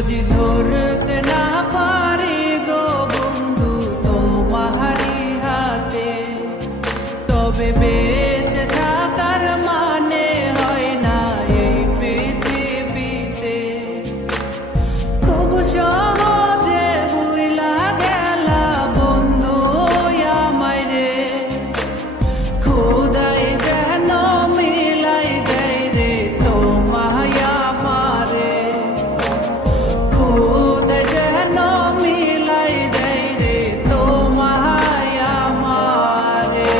যদি ধরতে না পারি গো বন্ধু তোমারি হাতে, তবে বেঁচে থাকার মানে হয় না এই পৃথিবীতে। খুব সহজে ভুইলা গেলা বন্ধু আমায় রে, খোদাই যেন মিলাই দেয় রে তোমায় আমারে, খোদাই যেন মিলাই দেয় রে তোমায় আমারে।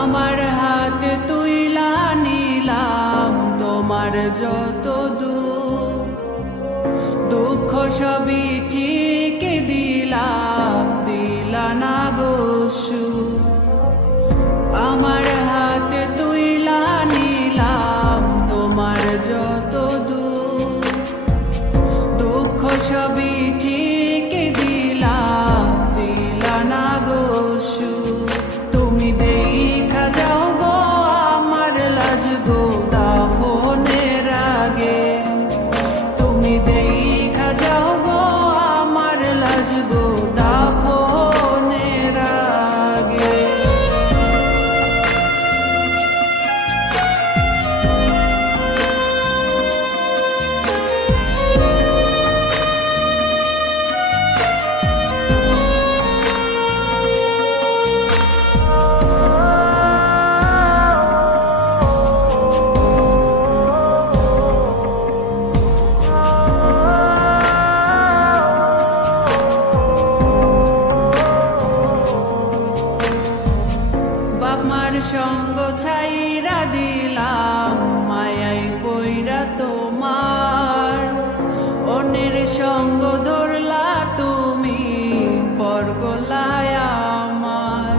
আমার হাতে তুইলা নিলাম তোমার যত দুঃখ সবই ঠিক দিলাম, দিলা না গো সুখ। আমার হাতে তুইলা নিলাম তোমার যত দুঃখ সবই ঠিক দিলাম, দিলা না গো সুখ। তুমি দেখা যাও গো আমার লাজ গো দাফনের আগে, তুমি দেখা যাও গো আমার লাজ গো দাফনের আগে। বাপ মার সঙ্গ ছাইরা দিলাম মায়াই কইরা তোমার, অন্যের সঙ্গ ধরলা তুমি পর গলায় আমার।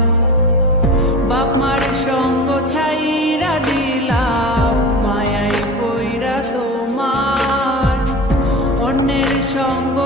বাপ মার সঙ্গ ছাইরা দিলাম মায়াই কইরা তোমার, অন্যের সঙ্গ